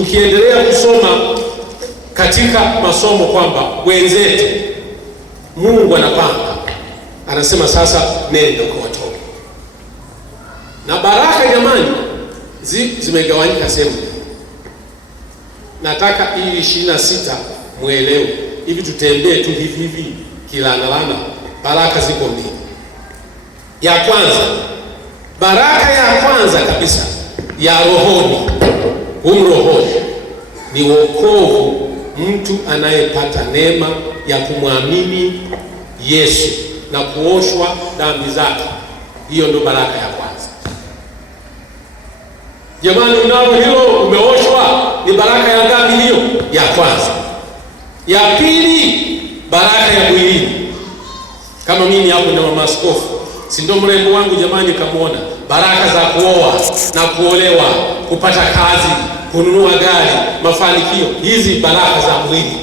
Ukiendelea kusoma katika masomo kwamba wenzetu Mungu anapanga, anasema sasa nenda kwa watoto. Na baraka jamani zimegawanyika sehemu. Nataka ili 26 muelewe, hivi tutembee tu hivi kilanalana. Baraka ziko mbili. Ya kwanza, baraka ya kwanza kabisa ya rohoni, rohoni ni wokovu, mtu anayepata neema ya kumwamini Yesu na kuoshwa dhambi zake. Hiyo ndio baraka ya kwanza. Jamani, unalo hilo, umeoshwa, ni baraka ya ngapi hiyo? Ya kwanza. Ya pili, baraka ya mwilini. Kama mimi hapo na mama askofu, si ndio mrembo wangu jamani, kamuona baraka za kuoa na kuolewa, kupata kazi, kununua gari, mafanikio. Hizi baraka za mwili.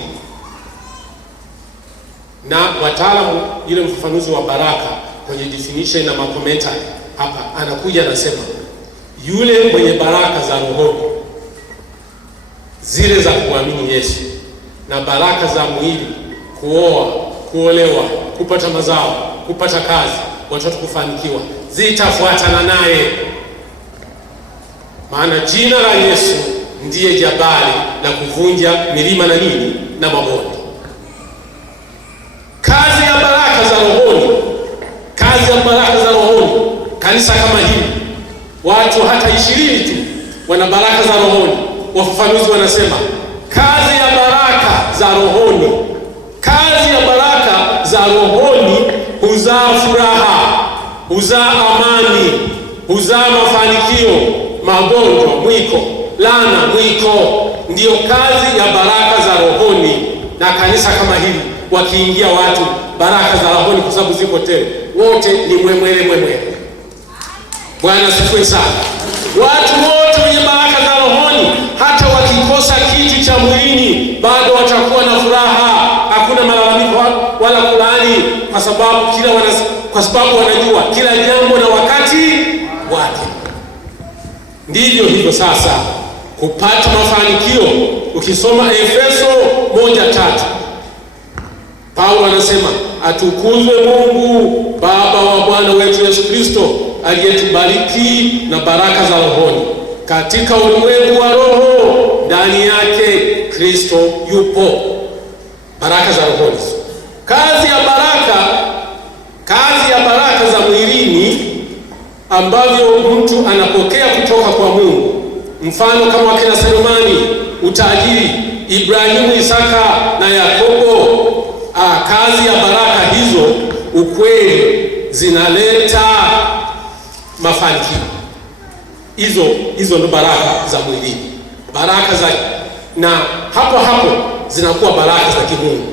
Na wataalamu ile mfafanuzi wa baraka kwenye definition na makomentari hapa anakuja anasema, yule mwenye baraka za roho zile za kuamini Yesu na baraka za mwili, kuoa, kuolewa, kupata mazao, kupata kazi, watoto kufanikiwa, zitafuatana naye. Maana jina la Yesu ndiye jabali la kuvunja milima na nini na mabonde. Kazi ya baraka za rohoni, kazi ya baraka za rohoni, kanisa kama hili watu hata 20 tu wana baraka za rohoni. Wafafanuzi wanasema kazi ya baraka za rohoni, kazi ya baraka za rohoni huzaa furaha, huzaa amani, huzaa mafanikio, magonjwa mwiko, laana mwiko. Ndiyo kazi ya baraka za rohoni. Na kanisa kama hili wakiingia watu baraka za rohoni, kwa sababu ziko tele, wote ni mwemwele. Bwana sifiwe sana. Watu wote wenye baraka za rohoni, hata wakikosa kitu cha mwilini, bado watakuwa na furaha. Hakuna malalamiko wala kulaani, kwa sababu wanajua kila jambo na wakati wake. Ndivyo hivyo sasa kupata mafanikio. Ukisoma Efeso 1:3, Paulo anasema, atukuzwe Mungu Baba wa Bwana wetu Yesu Kristo, aliyetubariki na baraka za rohoni katika ulimwengu wa roho, ndani yake Kristo yupo. Baraka za rohoni. Kazi ya baraka za mwilini ambavyo mtu anapokea kutoka kwa Mungu, mfano kama wakina Selemani, utajiri, Ibrahimu, Isaka na Yakobo. Kazi ya baraka hizo, ukweli, zinaleta mafanikio. Hizo ndo baraka za mwilini. Baraka za na hapo zinakuwa baraka za kimungu.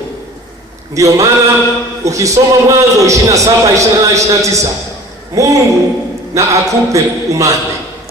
Ndio maana ukisoma Mwanzo 27, 28, 29, Mungu na akupe umande.